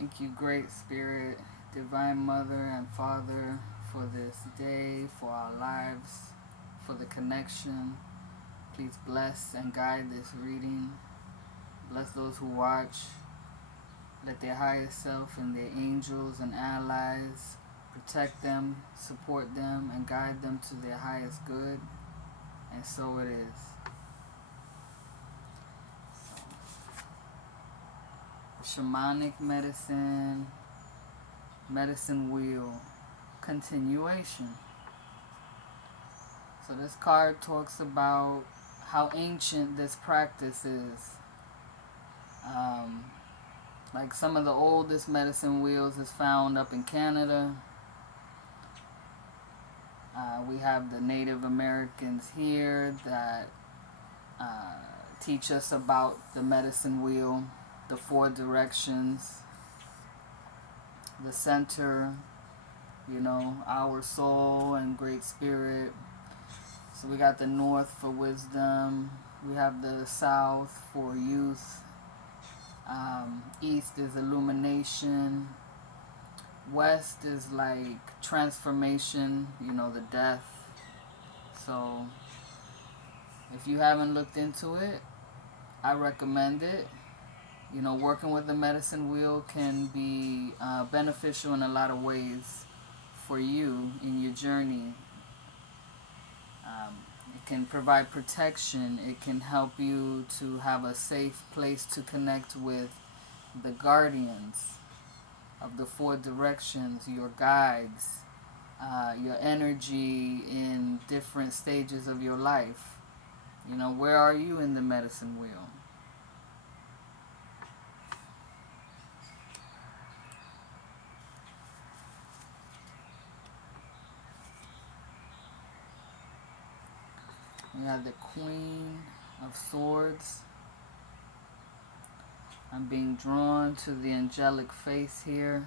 Thank you, Great Spirit, Divine Mother and Father, for this day, for our lives, for the connection. Please bless and guide this reading. Bless those who watch. Let their highest self and their angels and allies protect them, support them, and guide them to their highest good. And so it is. Shamanic medicine, medicine wheel, continuation. So this card talks about how ancient this practice is. Like some of the oldest medicine wheels is found up in Canada. We have the Native Americans here that teach us about the medicine wheel, the 4 directions, the center, our soul and Great Spirit. So we got the north for wisdom, we have the south for youth, east is illumination, west is like transformation, the death. So if you haven't looked into it, I recommend it. Working with the medicine wheel can be beneficial in a lot of ways for you in your journey. It can provide protection. It can help you to have a safe place to connect with the guardians of the 4 directions, your guides, your energy in different stages of your life. Where are you in the medicine wheel? We have the Queen of Swords. I'm being drawn to the angelic face here.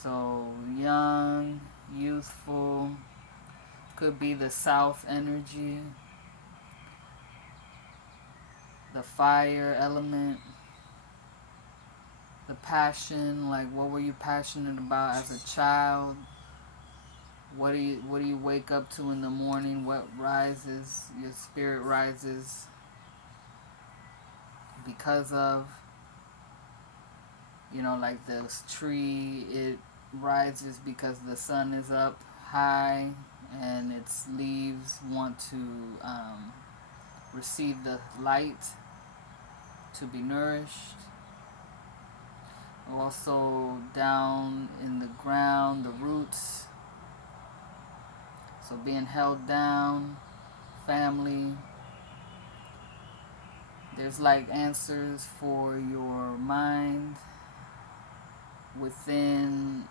So young, youthful, could be the south energy, the fire element, the passion, like what were you passionate about as a child? What do you wake up to in the morning? What rises, your spirit rises because of? Like this tree, it rises because the sun is up high and its leaves want to receive the light to be nourished. Also down in the ground, the roots. So being held down, family. There's like answers for your mind within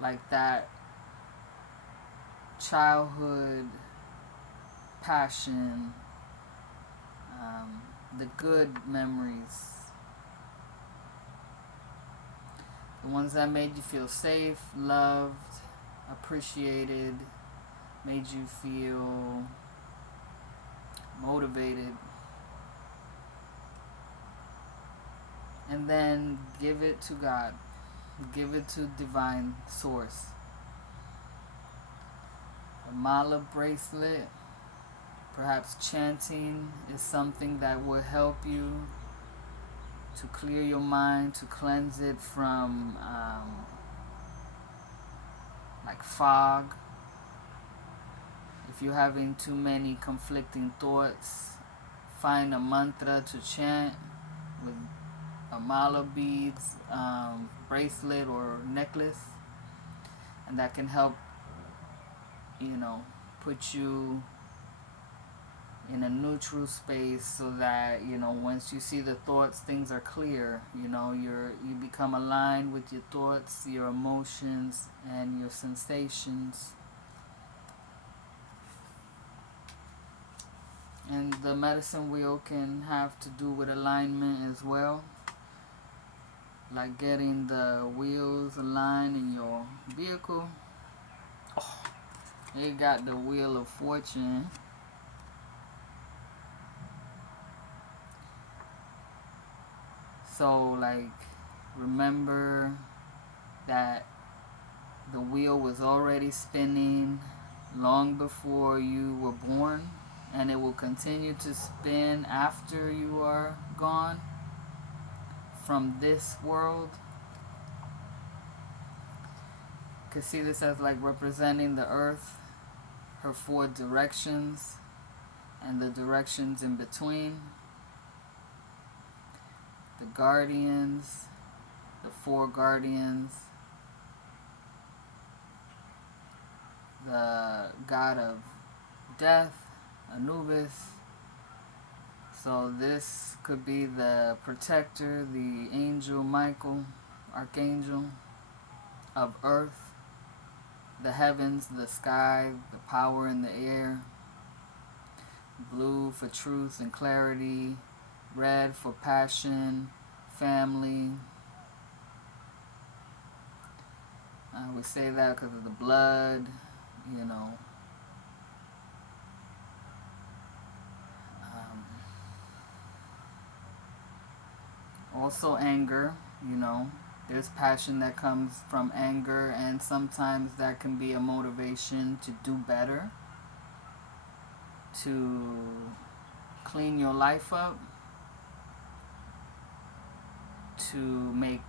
like that childhood passion, the good memories, the ones that made you feel safe, loved, appreciated, made you feel motivated. And then give it to God. Give it to divine source. A mala bracelet, perhaps chanting is something that will help you to clear your mind, to cleanse it from like fog. If you're having too many conflicting thoughts, find a mantra to chant with a mala beads, bracelet or necklace, and that can help put you in a neutral space so that once you see the thoughts, things are clear. You become aligned with your thoughts, your emotions, and your sensations. And the medicine wheel can have to do with alignment as well, like getting the wheels aligned in your vehicle. Oh, they got the Wheel of Fortune. So, like, remember that the wheel was already spinning long before you were born, and it will continue to spin after you are gone from this world. You can see this as like representing the earth, her 4 directions, and the directions in between. The guardians, the 4 guardians, the god of death, Anubis. So this could be the protector, the angel Michael, archangel of earth, the heavens, the sky, the power in the air. Blue for truth and clarity, red for passion, family. We say that because of the blood, you know. Also anger, you know. There's passion that comes from anger, and sometimes that can be a motivation to do better, to clean your life up, to make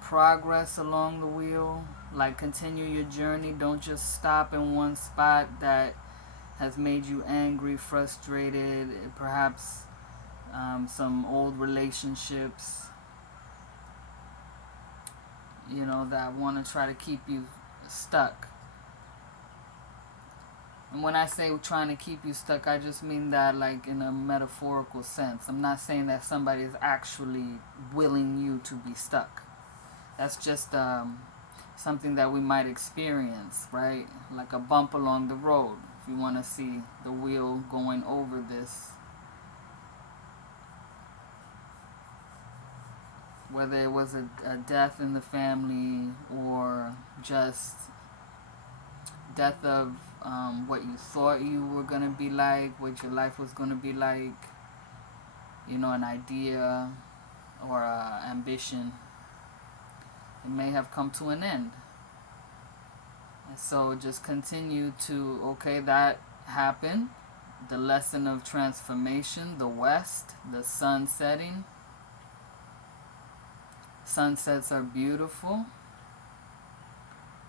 progress along the wheel. Like, continue your journey. Don't just stop in one spot that has made you angry, frustrated, perhaps some old relationships, you know, that want to try to keep you stuck. And when I say trying to keep you stuck, I just mean that like in a metaphorical sense. I'm not saying that somebody is actually willing you to be stuck. That's just something that we might experience, right? Like a bump along the road. If you want to see the wheel going over this. Whether it was a death in the family or just death of what you thought you were going to be like, what your life was going to be like, you know, an idea or ambition. It may have come to an end. And so just continue to, okay, that happened. The lesson of transformation, the west, the sun setting. Sunsets are beautiful.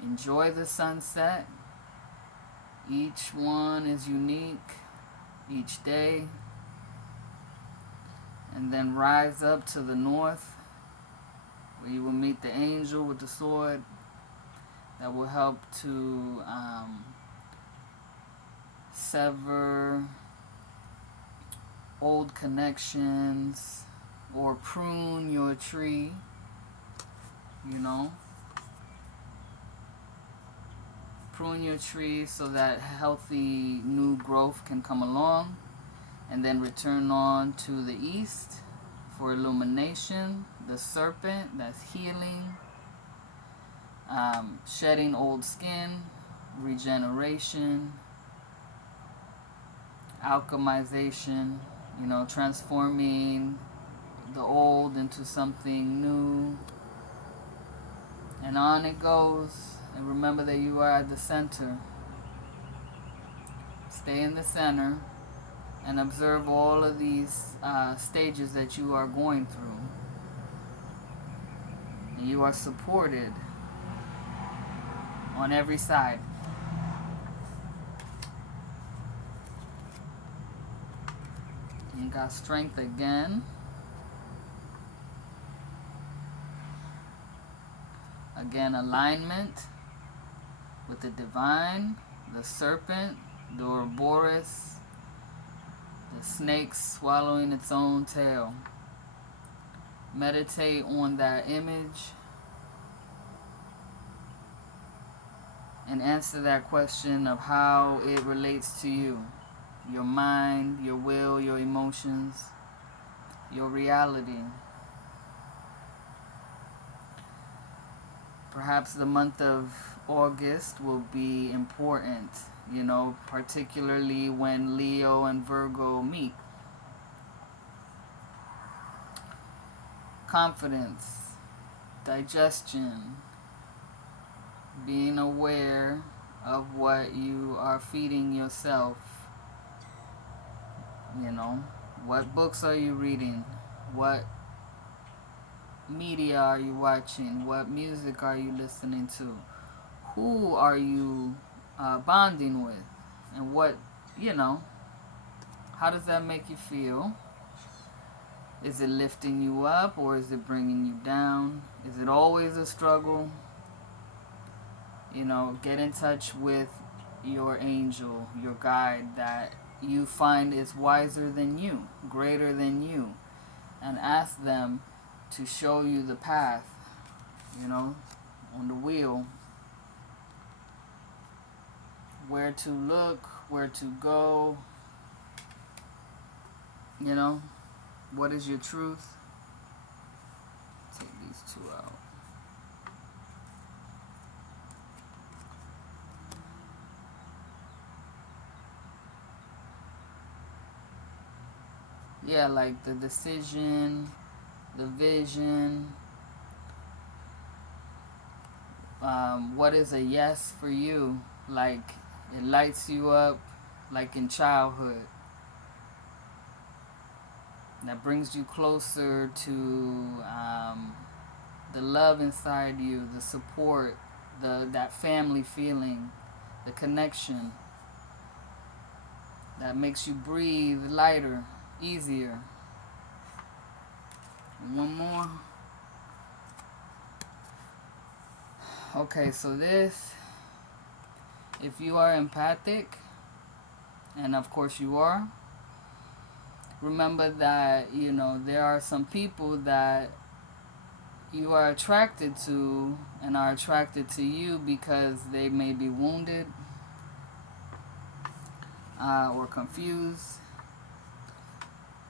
Enjoy the sunset. Each one is unique, each day. And then rise up to the north, where you will meet the angel with the sword that will help to sever old connections or prune your tree, you know. Prune your tree so that healthy new growth can come along, and then return on to the east for illumination, the serpent, that's healing, shedding old skin, regeneration, alchemization, you know, transforming the old into something new, and on it goes. And remember that you are at the center. Stay in the center and observe all of these stages that you are going through. And you are supported on every side. You got strength again. Again, alignment with the divine, the serpent, the Ouroboros, the snake swallowing its own tail. Meditate on that image and answer that question of how it relates to you. Your mind, your will, your emotions, your reality. Perhaps the month of August will be important, you know, particularly when Leo and Virgo meet. confidence, digestion, being aware of what you are feeding yourself. You know, what books are you reading? What media are you watching? What music are you listening to? Who are you bonding with? And what, you know, how does that make you feel? Is it lifting you up or is it bringing you down? Is it always a struggle? You know, get in touch with your angel, your guide that you find is wiser than you, greater than you, and ask them to show you the path, you know, on the wheel, where to look, where to go, you know, what is your truth. Take these two out. Yeah, like the decision, the vision, what is a yes for you? Like, it lights you up like in childhood. That brings you closer to the love inside you, the support, that family feeling, the connection that makes you breathe lighter, easier. One more. Okay, so this, if you are empathic, and of course you are, remember that, you know, there are some people that you are attracted to and are attracted to you because they may be wounded or confused.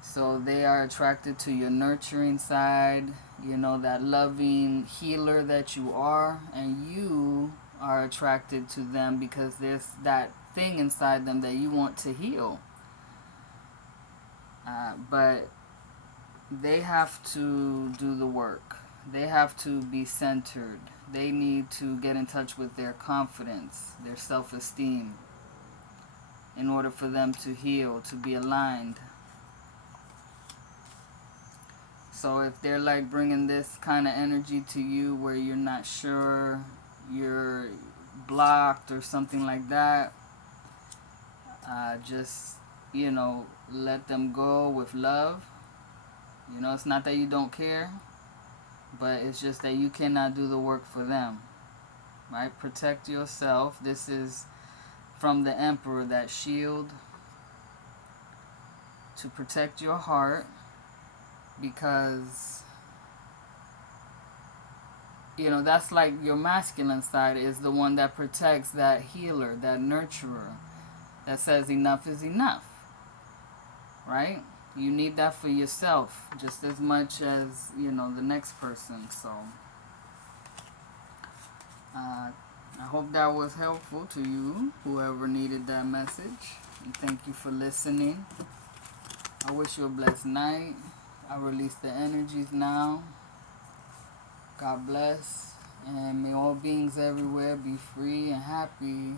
So they are attracted to your nurturing side, you know, that loving healer that you are, and you are attracted to them because there's that thing inside them that you want to heal. But they have to do the work. They have to be centered. They need to get in touch with their confidence, their self-esteem, in order for them to heal, to be aligned. So if they're like bringing this kind of energy to you where you're not sure, you're blocked or something like that, just, you know, let them go with love. You know, it's not that you don't care, but it's just that you cannot do the work for them, right? Protect yourself. This is from the Emperor, that shield to protect your heart, because, you know, that's like your masculine side is the one that protects, that healer, that nurturer, that says enough is enough, right? You need that for yourself just as much as, you know, the next person. So I hope that was helpful to you, whoever needed that message, and thank you for listening. I wish you a blessed night. I release the energies now. God bless, and may all beings everywhere be free and happy.